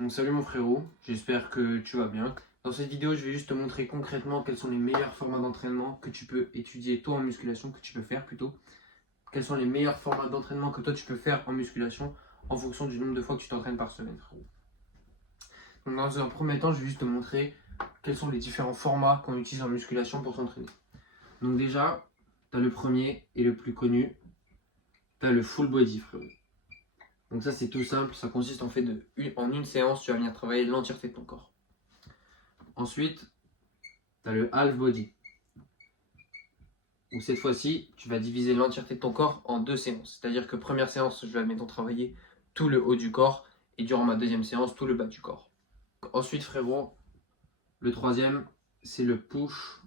Donc salut mon frérot, j'espère que tu vas bien. Dans cette vidéo, je vais juste te montrer concrètement quels sont les meilleurs formats d'entraînement que tu peux étudier toi en musculation, que tu peux faire plutôt. Quels sont les meilleurs formats d'entraînement que toi tu peux faire en musculation en fonction du nombre de fois que tu t'entraînes par semaine, frérot. Donc dans un premier temps, je vais juste te montrer quels sont les différents formats qu'on utilise en musculation pour s'entraîner. Donc déjà, tu as le premier et le plus connu, tu as le full body, frérot. Donc ça c'est tout simple, ça consiste en fait en une séance, tu vas venir travailler l'entièreté de ton corps. Ensuite, tu as le half body. Où cette fois-ci, tu vas diviser l'entièreté de ton corps en deux séances. C'est-à-dire que première séance, je vais admettons travailler tout le haut du corps et durant ma deuxième séance, tout le bas du corps. Ensuite, frérot, le troisième, c'est le push,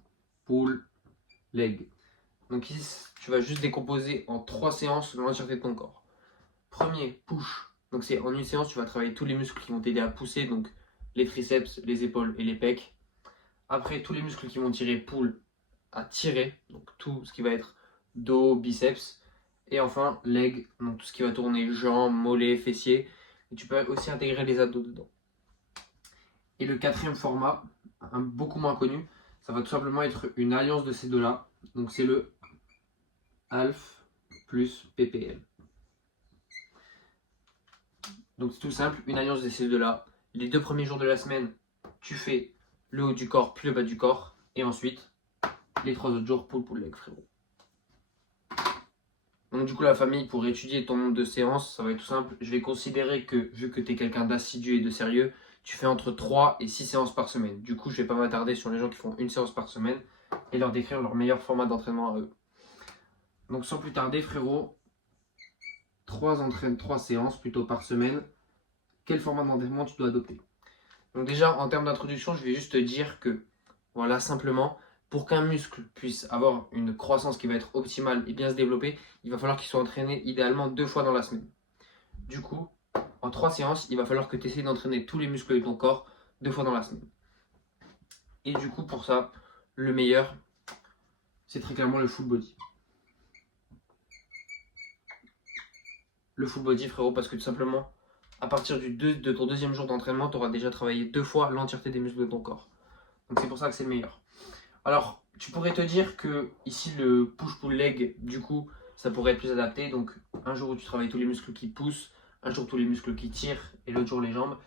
pull, leg. Donc ici, tu vas juste décomposer en trois séances l'entièreté de ton corps. Premier, push. Donc c'est en une séance, tu vas travailler tous les muscles qui vont t'aider à pousser, donc les triceps, les épaules et les pecs. Après, tous les muscles qui vont tirer, pull, à tirer, donc tout ce qui va être dos, biceps. Et enfin, leg, donc tout ce qui va tourner jambes, mollets, fessiers. Et tu peux aussi intégrer les abdos dedans. Et le quatrième format, beaucoup moins connu, ça va tout simplement être une alliance de ces deux-là. Donc c'est le half plus PPL. Donc c'est tout simple, une alliance de ces deux-là. Les 2 premiers jours de la semaine, tu fais le haut du corps puis le bas du corps. Et ensuite, les 3 autres jours, pull leg, frérot. Donc du coup la famille, pour étudier ton nombre de séances, ça va être tout simple. Je vais considérer que, vu que tu es quelqu'un d'assidu et de sérieux, tu fais entre 3 et 6 séances par semaine. Du coup, je ne vais pas m'attarder sur les gens qui font une séance par semaine et leur décrire leur meilleur format d'entraînement à eux. Donc sans plus tarder, frérot, 3 séances plutôt par semaine. Quel format d'entraînement tu dois adopter? Donc déjà, en termes d'introduction, je vais juste te dire que, voilà, simplement, pour qu'un muscle puisse avoir une croissance qui va être optimale et bien se développer, il va falloir qu'il soit entraîné idéalement 2 fois dans la semaine. Du coup, en 3 séances, il va falloir que tu essaies d'entraîner tous les muscles de ton corps 2 fois dans la semaine. Et du coup, pour ça, le meilleur, c'est très clairement le full body. Le full body, frérot, parce que tout simplement, à partir de ton deuxième jour d'entraînement, tu auras déjà travaillé 2 fois l'entièreté des muscles de ton corps. Donc c'est pour ça que c'est le meilleur. Alors, tu pourrais te dire que ici le push-pull leg, du coup, ça pourrait être plus adapté. Donc, un jour où tu travailles tous les muscles qui poussent, un jour tous les muscles qui tirent et l'autre jour les jambes.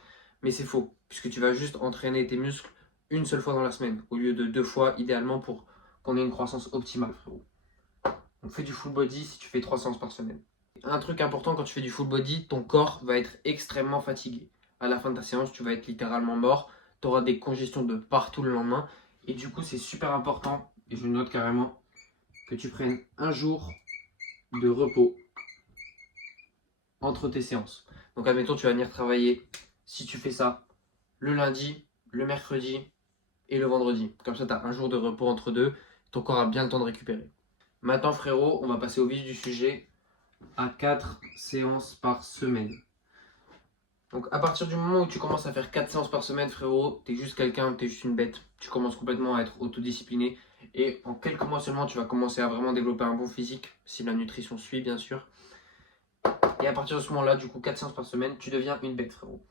Mais c'est faux, puisque tu vas juste entraîner tes muscles une seule fois dans la semaine, au lieu de 2 fois, idéalement pour qu'on ait une croissance optimale, frérot. Donc, fais du full body si tu fais 3 séances par semaine. Un truc important quand tu fais du full body, ton corps va être extrêmement fatigué. À la fin de ta séance, tu vas être littéralement mort. Tu auras des congestions de partout le lendemain. Et du coup, c'est super important, et je le note carrément, que tu prennes un jour de repos entre tes séances. Donc, admettons, tu vas venir travailler, si tu fais ça, le lundi, le mercredi et le vendredi. Comme ça, tu as un jour de repos entre deux. Ton corps a bien le temps de récupérer. Maintenant, frérot, on va passer au vif du sujet à 4 séances par semaine. Donc à partir du moment où tu commences à faire 4 séances par semaine, frérot, t'es juste quelqu'un, t'es juste une bête. Tu commences complètement à être autodiscipliné. Et en quelques mois seulement, tu vas commencer à vraiment développer un bon physique, si la nutrition suit bien sûr. Et à partir de ce moment-là, du coup, 4 séances par semaine, tu deviens une bête, frérot.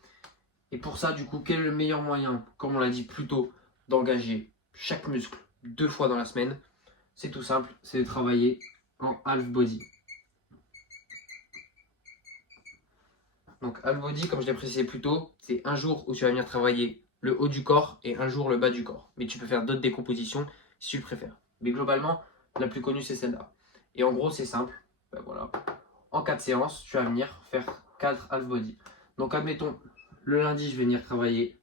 Et pour ça, du coup, quel est le meilleur moyen, comme on l'a dit plus tôt, d'engager chaque muscle 2 fois dans la semaine? C'est tout simple, c'est de travailler en half body. Donc half body, comme je l'ai précisé plus tôt, c'est un jour où tu vas venir travailler le haut du corps et un jour le bas du corps. Mais tu peux faire d'autres décompositions si tu préfères. Mais globalement, la plus connue c'est celle-là. Et en gros c'est simple. Ben voilà. En 4 séances, tu vas venir faire 4 half body. Donc admettons, le lundi je vais venir travailler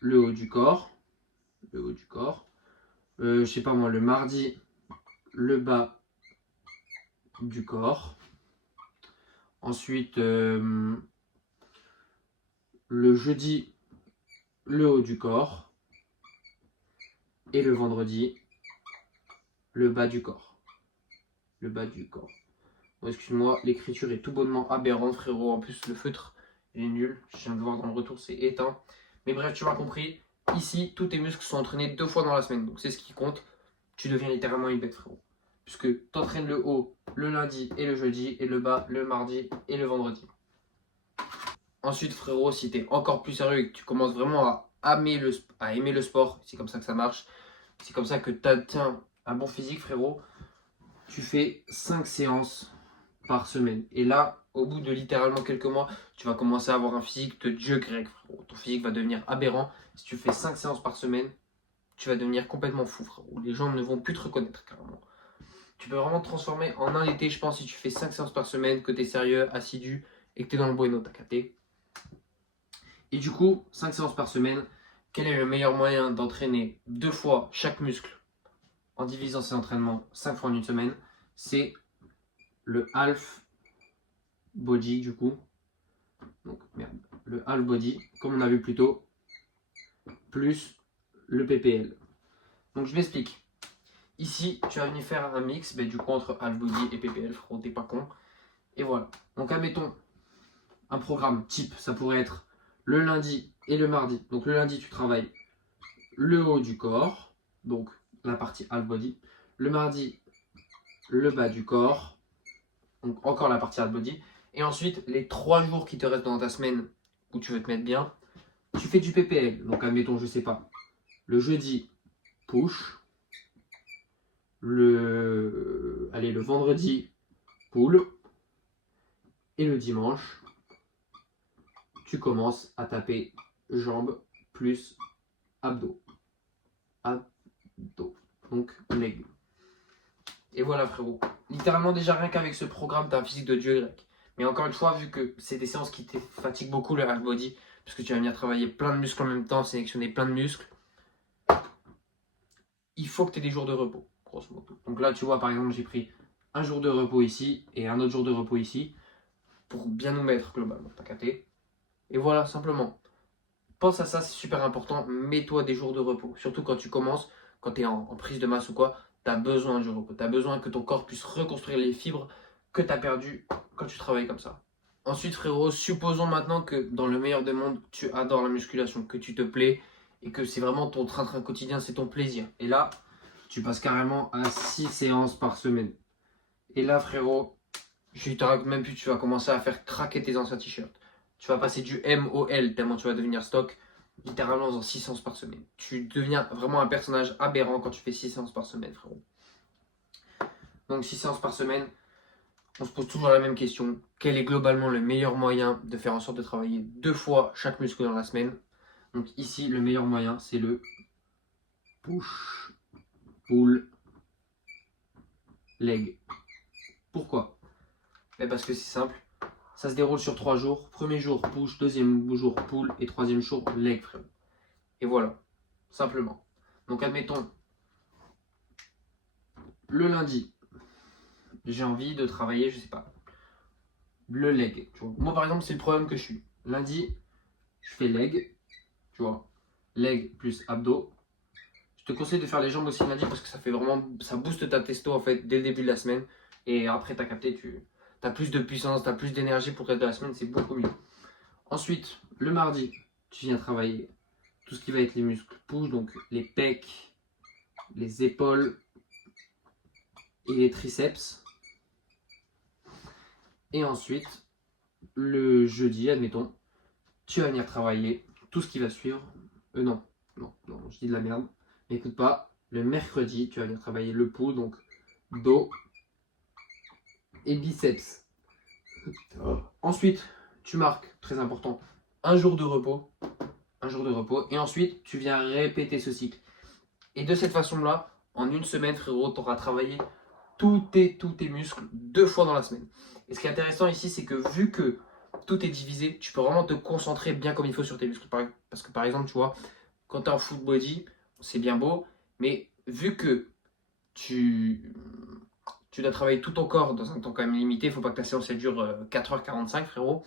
le haut du corps. Le haut du corps. Je sais pas moi, le mardi, le bas du corps. Ensuite, le jeudi, le haut du corps. Et le vendredi, le bas du corps. Le bas du corps. Bon, excuse-moi, l'écriture est tout bonnement aberrante, frérot. En plus, le feutre est nul. Je viens de voir dans le retour, c'est éteint. Mais bref, tu m'as compris. Ici, tous tes muscles sont entraînés 2 fois dans la semaine. Donc, c'est ce qui compte. Tu deviens littéralement une bête, frérot. Puisque tu entraînes le haut le lundi et le jeudi, et le bas le mardi et le vendredi. Ensuite, frérot, si tu es encore plus sérieux et que tu commences vraiment à aimer le sport, c'est comme ça que ça marche, c'est comme ça que tu atteins un bon physique, frérot, tu fais 5 séances par semaine. Et là, au bout de littéralement quelques mois, tu vas commencer à avoir un physique de dieu grec, frérot. Ton physique va devenir aberrant. Si tu fais 5 séances par semaine, tu vas devenir complètement fou, frérot. Les gens ne vont plus te reconnaître, carrément. Tu peux vraiment te transformer en un été, je pense, si tu fais 5 séances par semaine, que tu es sérieux, assidu et que tu es dans le bueno, t'as capté. Et du coup, 5 séances par semaine, quel est le meilleur moyen d'entraîner 2 fois chaque muscle en divisant ses entraînements 5 fois en une semaine? C'est le half body, du coup. Donc, merde. Le half body, comme on a vu plus tôt, plus le PPL. Donc, je m'explique. Ici, tu vas venir faire un mix, du coup, entre half body et PPL, frérot, t'es pas con. Et voilà. Donc, admettons un programme type, ça pourrait être le lundi et le mardi. Donc, le lundi, tu travailles le haut du corps, donc la partie half body. Le mardi, le bas du corps, donc encore la partie half body. Et ensuite, les 3 jours qui te restent dans ta semaine où tu veux te mettre bien, tu fais du PPL. Donc, admettons, je sais pas, le jeudi, push. Le vendredi, pull. Et le dimanche, tu commences à taper jambes plus abdos. Abdos. Donc, leg. Et voilà, frérot. Littéralement, déjà, rien qu'avec ce programme, tu as un physique de dieu grec. Mais encore une fois, vu que c'est des séances qui te fatiguent beaucoup le half body, parce que tu vas venir travailler plein de muscles en même temps, sélectionner plein de muscles, il faut que tu aies des jours de repos, grosso modo. Donc là, tu vois, par exemple, j'ai pris un jour de repos ici et un autre jour de repos ici pour bien nous mettre globalement. T'as capté? Et voilà, simplement. Pense à ça, c'est super important. Mets-toi des jours de repos. Surtout quand tu commences, quand tu es en prise de masse ou quoi, tu as besoin du repos. Tu as besoin que ton corps puisse reconstruire les fibres que tu as perdues quand tu travailles comme ça. Ensuite, frérot, supposons maintenant que dans le meilleur des mondes, tu adores la musculation, que tu te plais et que c'est vraiment ton train-train quotidien, c'est ton plaisir. Et là, tu passes carrément à 6 séances par semaine. Et là, frérot, je te raconte même plus, tu vas commencer à faire craquer tes anciens t-shirts. Tu vas passer du MOL tellement tu vas devenir stock, littéralement en 6 séances par semaine. Tu deviens vraiment un personnage aberrant quand tu fais 6 séances par semaine, frérot. Donc 6 séances par semaine, on se pose toujours la même question. Quel est globalement le meilleur moyen de faire en sorte de travailler 2 fois chaque muscle dans la semaine? Donc ici, le meilleur moyen, c'est le push, pull, leg. Pourquoi? Parce que c'est simple. Ça se déroule sur 3 jours. Premier jour, push. Deuxième jour, pull. Et troisième jour, leg, frérot. Et voilà. Simplement. Donc, admettons, le lundi, j'ai envie de travailler, je sais pas, le leg. Tu vois. Moi, par exemple, c'est le problème que je suis. Lundi, je fais leg. Tu vois. Leg plus abdos. Je te conseille de faire les jambes aussi lundi parce que ça fait vraiment, ça booste ta testo en fait dès le début de la semaine. Et après, t'as capté, tu as plus de puissance, tu as plus d'énergie pour le reste de la semaine, c'est beaucoup mieux. Ensuite, le mardi, tu viens travailler tout ce qui va être les muscles push, donc les pecs, les épaules et les triceps. Et ensuite, le jeudi, admettons, tu vas venir travailler tout ce qui va suivre. Non, je dis de la merde. Mais écoute pas, le mercredi, tu vas venir travailler le pull, donc dos et biceps. Ensuite, tu marques, très important, un jour de repos. Un jour de repos. Et ensuite, tu viens répéter ce cycle. Et de cette façon-là, en une semaine, frérot, tu auras travaillé tous tes muscles 2 fois dans la semaine. Et ce qui est intéressant ici, c'est que vu que tout est divisé, tu peux vraiment te concentrer bien comme il faut sur tes muscles. Parce que par exemple, tu vois, quand tu es en full body, c'est bien beau, mais vu que tu dois travailler tout ton corps dans un temps quand même limité, il ne faut pas que ta séance elle dure 4h45, frérot.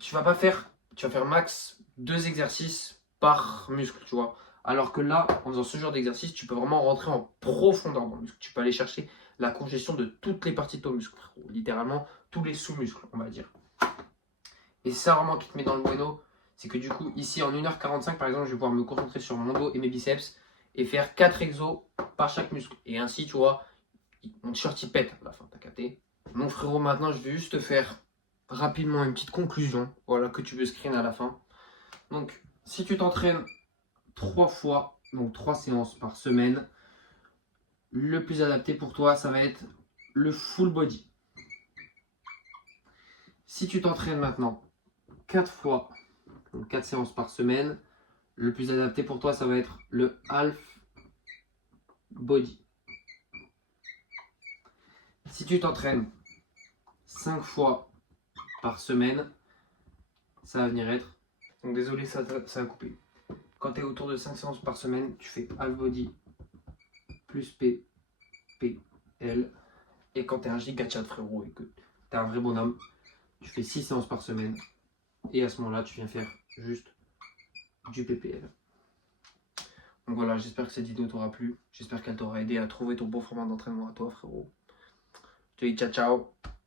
Tu vas faire max 2 exercices par muscle, tu vois. Alors que là, en faisant ce genre d'exercice, tu peux vraiment rentrer en profondeur dans le muscle. Tu peux aller chercher la congestion de toutes les parties de ton muscle, frérot. Littéralement, tous les sous-muscles, on va dire. Et ça vraiment qui te met dans le bueno, c'est que du coup, ici en 1h45, par exemple, je vais pouvoir me concentrer sur mon dos et mes biceps et faire 4 exos par chaque muscle. Et ainsi, tu vois, mon t-shirt il pète à la fin, t'as capté. Mon frérot, maintenant, je vais juste te faire rapidement une petite conclusion, voilà, que tu peux screen à la fin. Donc, si tu t'entraînes 3 fois, donc 3 séances par semaine, le plus adapté pour toi, ça va être le full body. Si tu t'entraînes maintenant 4 fois, donc 4 séances par semaine, le plus adapté pour toi, ça va être le half body. Si tu t'entraînes 5 fois par semaine, ça va venir être... Donc désolé, ça a coupé. Quand tu es autour de 5 séances par semaine, tu fais half body plus P, P, L. Et quand tu es un giga chat frérot et que tu es un vrai bonhomme, tu fais 6 séances par semaine. Et à ce moment-là, tu viens faire juste du PPL. Donc voilà, j'espère que cette vidéo t'aura plu. J'espère qu'elle t'aura aidé à trouver ton bon format d'entraînement à toi frérot. Je te dis ciao ciao.